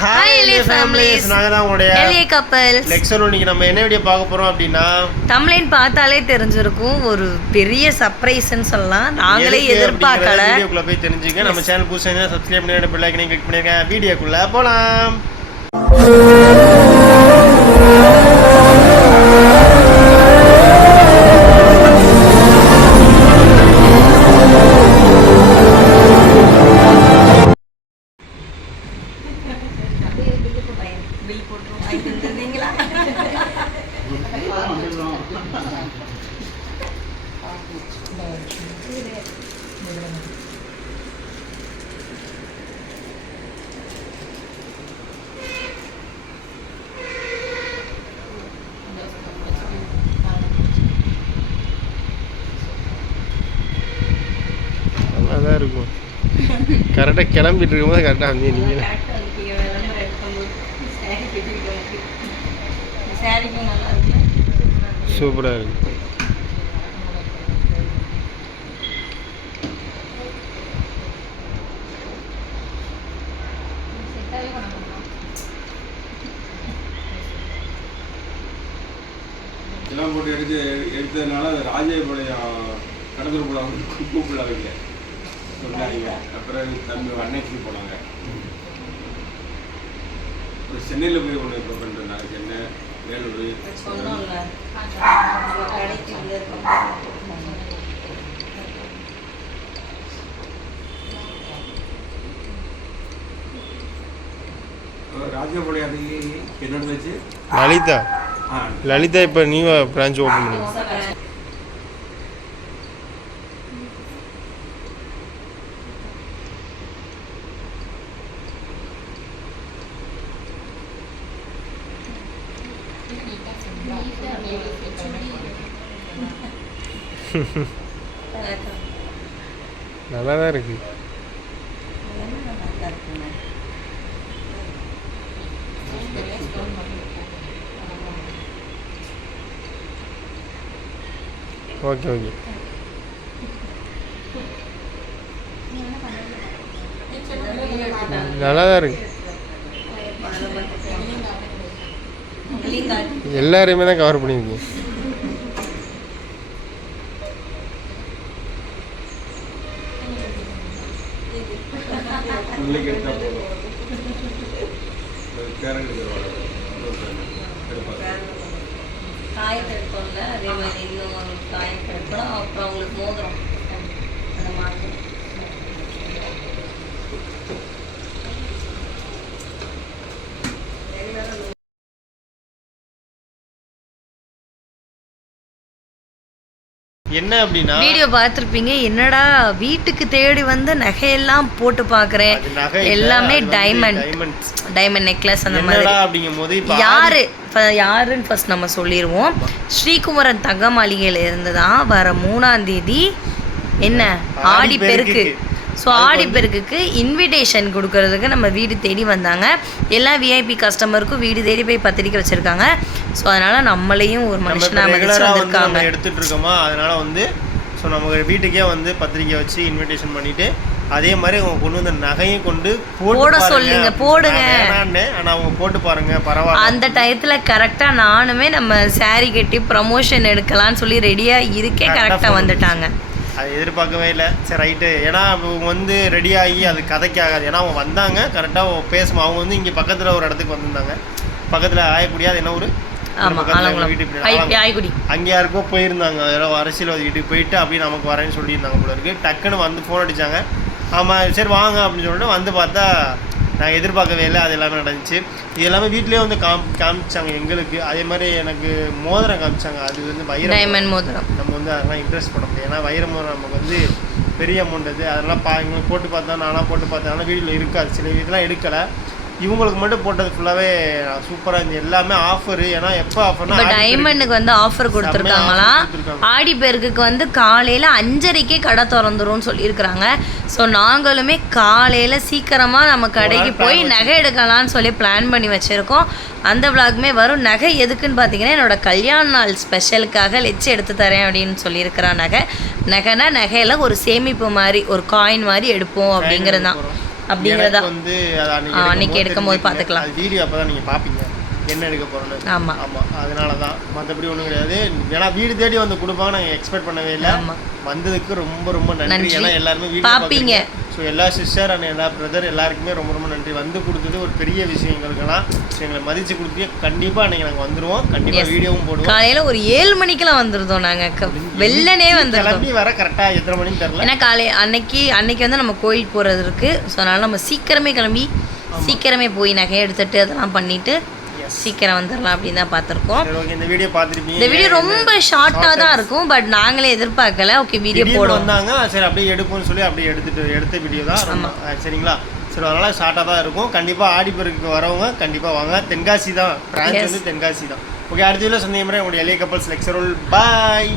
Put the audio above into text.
Hi எலிய families நாங்கள் தான் உங்களுடைய எலிய கப்பல்ஸ் லெக்சர் இன்னைக்கு நம்ம என்ன வீடியோ பார்க்க போறோம் அப்படின்னா தமிழின் பார்த்தாலே தெரிஞ்சிருக்கும். ஒரு பெரிய சர்ப்ரைஸ்ன்னு சொல்லலாம். நாங்களே எதிர்பார்க்கல. வீடியோக்குள்ள போய் தெரிஞ்சுங்க. நம்ம சேனல் புதுசாக சப்ஸ்கிரைப் பண்ணி பெல் ஐக்கனையும் கிளிக் பண்ணிருங்க. வீடியோக்குள்ள போலாம். நல்லா தான் இருக்கும். கரெக்டாக கிளம்பிட்டு இருக்கும்போது கரெக்டாக வந்து நீங்கள். சூப்பராக இருக்கு. எல்லாம் போட்டு எடுத்து எடுத்ததுனால அது ராஜபாளையம் கடத்தூர் போல வந்து கூப்பிடல வைக்க சொன்னாங்க. அப்புறம் தம்பி அன்னைக்கு போனாங்க. ஒரு சென்னையில் போய் ஒன்று இப்போ பண்ணிட்டு இருந்தாங்க சென்னை வேலூர் ராஜபாளையம் அது என்னோட வச்சு லலிதா. லலிதா இப்போ நியூவாக பிரான்ச் ஓப்பன் பண்ணி நல்லா தான் இருக்கு ஓகே ஓகே நல்லா தான் இருக்கு எல்லாரையுமே தான் கவர் பண்ணியிருக்கீங்க காயத்தை எடுப்போம்ல அதே மாதிரி இன்னும் காயத்தை அப்புறம் அவங்களுக்கு மோதிரம். என்ன அப்படின்னா வீடியோ பார்த்துருப்பீங்க என்னடா வீட்டுக்கு தேடி வந்து நகையெல்லாம் போட்டு பார்க்குறேன். எல்லாமே டைமண்ட். டைமண்ட் நெக்லஸ் அந்த மாதிரி. அப்படிங்கும் போது யாரு? யாருன்னு ஃபர்ஸ்ட் நம்ம சொல்லிடுவோம் ஸ்ரீகுமரன் தங்க மாளிகையில இருந்து தான் வர மூணாம் தேதி என்ன? ஆடி பெருக்கு. ஸோ ஆடி பெருக்குக்கு இன்விடேஷன் கொடுக்கறதுக்கு நம்ம வீடு தேடி வந்தாங்க எல்லா விஐபி கஸ்டமருக்கும் வீடு தேடி போய் பத்திரிக்கை வச்சிருக்காங்க ஸோ அதனால நம்மளையும் ஒரு நம்ம மனுஷனா மதிச்சு ரெகுலராக வந்து வந்திருக்காங்க நம்ம எடுத்துட்டு இருக்கோமா அதனால வந்து ஸோ நம்ம வீட்டுக்கே வந்து பத்திரிக்கை வச்சு இன்விடேஷன் பண்ணிட்டு அதே மாதிரி அவங்க கொண்டு வந்த நகையும் கொண்டு போட. சொல்லுங்க, போடுங்க. நான் வேணான்னேன். ஆனா அவங்க போட்டு பாருங்க பரவாயில்ல அந்த டயத்துல கரெக்டா நானுமே நம்ம saree கட்டி ப்ரமோஷன் எடுக்கலாம்னு சொல்லி ரெடியா இருக்கே Correct ஆ கரெக்டா photo வந்துட்டாங்க அது எதிர்பார்க்கவே இல்லை. சரி ரைட்டு. ஏன்னா அவங்க வந்து ரெடி ஆகி அது கதைக்கு ஆகாது ஏன்னா அவங்க வந்தாங்க. கரெக்டாக பேசும். அவங்க வந்து இங்கே பக்கத்தில் ஒரு இடத்துக்கு வந்திருந்தாங்க. பக்கத்தில் ஆயக்கூடிய? அது என்ன ஒரு ஆமா ஆலங்குளம். வீட்டு ஐ- ஆய்குடி அங்கே யாருக்கோ போயிருந்தாங்க. யாரோ அரசியல்வாதி வீட்டுக்கு போயிட்டு அப்படியே நமக்கு வரேன்னு சொல்லியிருந்தாங்க போல இருக்கு. டக்குன்னு வந்து ஃபோன் அடிச்சாங்க. ஆமாம் சரி வாங்க அப்படின்னு சொல்லிட்டு வந்து பார்த்தா நாங்கள் எதிர்பார்க்கவே இல்லை. அது எல்லாமே நடந்துச்சு. இது எல்லாமே வீட்லேயே வந்து காம் காமிச்சாங்க எங்களுக்கு. அதே மாதிரி எனக்கு மோதிரம் காமிச்சாங்க. அது வந்து வைரம் மோதிரம். நம்ம வந்து அதெல்லாம் இன்ட்ரெஸ்ட் பண்ண முடியும் ஏன்னா வைரம் மோதிரம் நமக்கு வந்து பெரிய அமௌண்ட் அது. அதெல்லாம் பா போட்டு பார்த்தா நான்லாம் போட்டு பார்த்தேன் ஆனால் வீட்டில் இருக்காது. சில இதெல்லாம் எடுக்கலை. இவங்களுக்கு மட்டும் போட்டது ஃபுல்லாகவே சூப்பராக இருந்துச்சு. எல்லாமே ஆஃபரு ஏன்னா எப்போ ஆஃபர்னா டைமண்டுக்கு வந்து ஆஃபர் கொடுத்துருக்காங்களாம் கொடுத்துருக்காங்க. ஆடி பெருக்குக்கு வந்து காலையில் அஞ்சரைக்கே கடை திறந்துரும்னு சொல்லியிருக்கிறாங்க. ஸோ நாங்களுமே காலையில் சீக்கிரமாக நம்ம கடைக்கு போய் நகை எடுக்கலாம்னு சொல்லி பிளான் பண்ணி வச்சுருக்கோம். அந்த விளாகுமே வரும். நகை எதுக்குன்னு பார்த்தீங்கன்னா என்னோட கல்யாண நாள் ஸ்பெஷலுக்காக லெச்சு எடுத்து தரேன் அப்படின்னு சொல்லியிருக்கிறா நகை. நகைனா நகையில் ஒரு சேமிப்பு மாதிரி ஒரு காயின் மாதிரி எடுப்போம் அப்படிங்கிறது தான் அப்படிங்கிறதா வந்து அன்னைக்கு எடுக்கும்போது. பார்த்துக்கலாம். வீடியோ அப்போ தான் நீங்கள் பார்ப்பீங்க என்ன எடுக்க போகிறோன்னு ஆமாம் ஆமாம் அதனால தான் மற்றபடி ஒன்றும் கிடையாது. ஏன்னா வீடு தேடி வந்து கொடுப்பாங்க நாங்கள் எக்ஸ்பெக்ட் பண்ணவே இல்லை. வந்ததுக்கு ரொம்ப ரொம்ப நன்றி. ஏன்னா எல்லாருமே வீடியோ பார்ப்பீங்க. ஸோ எல்லா சிஸ்டர் அண்ட் எல்லா பிரதர் எல்லாருக்குமே ரொம்ப ரொம்ப நன்றி. வந்து கொடுத்தது ஒரு பெரிய விஷயம் எங்களுக்கெல்லாம் ஸோ எங்களை மதித்து கொடுத்து கண்டிப்பாக அன்றைக்கி நாங்கள் வந்துடுவோம் கண்டிப்பாக. வீடியோவும் போடுவோம். காலையில ஒரு ஏழு மணிக்கெல்லாம் வந்துருந்தோம் நாங்க. க- வெள்ளனே வந்துருந்தோம். கிளம்பி வர கரெக்டாக எத்தனை மணின்னு தெரில ஏன்னா காலை அன்னைக்கு அன்னைக்கு வந்து நம்ம கோயில் போறது இருக்கு. ஸோ அதனால நம்ம சீக்கிரமே கிளம்பி சீக்கிரமே போய் நகையை எடுத்துட்டு அதெல்லாம் பண்ணிட்டு எஸ் சீக்கிரம் வந்துடலாம் அப்படின்னு தான் பார்த்துருக்கோம். இந்த வீடியோ பார்த்துருப்பீங்க இந்த வீடியோ ரொம்ப ஷார்ட்டாக தான் இருக்கும் பட் நாங்களே எதிர்பார்க்கல. ஓகே வீடியோ போடுவோம். வந்தாங்க சரி அப்படியே எடுப்போம்னு சொல்லி அப்படியே எடுத்துட்டு எடுத்த வீடியோ தான். ரொம்ப- ஆ, சரிங்களா? சரி அதனால ஷார்ட்டாக தான் இருக்கும். கண்டிப்பாக ஆடிப்பெருக்கு வரவங்க கண்டிப்பாக வாங்க. தென்காசி தான். பிரான்ச். வந்து தென்காசி தான். ஓகே அடுத்த வீடியோ சந்தேகம் உங்களுடைய எளிய கப்பல்ஸ் லெக்சரோல் பாய்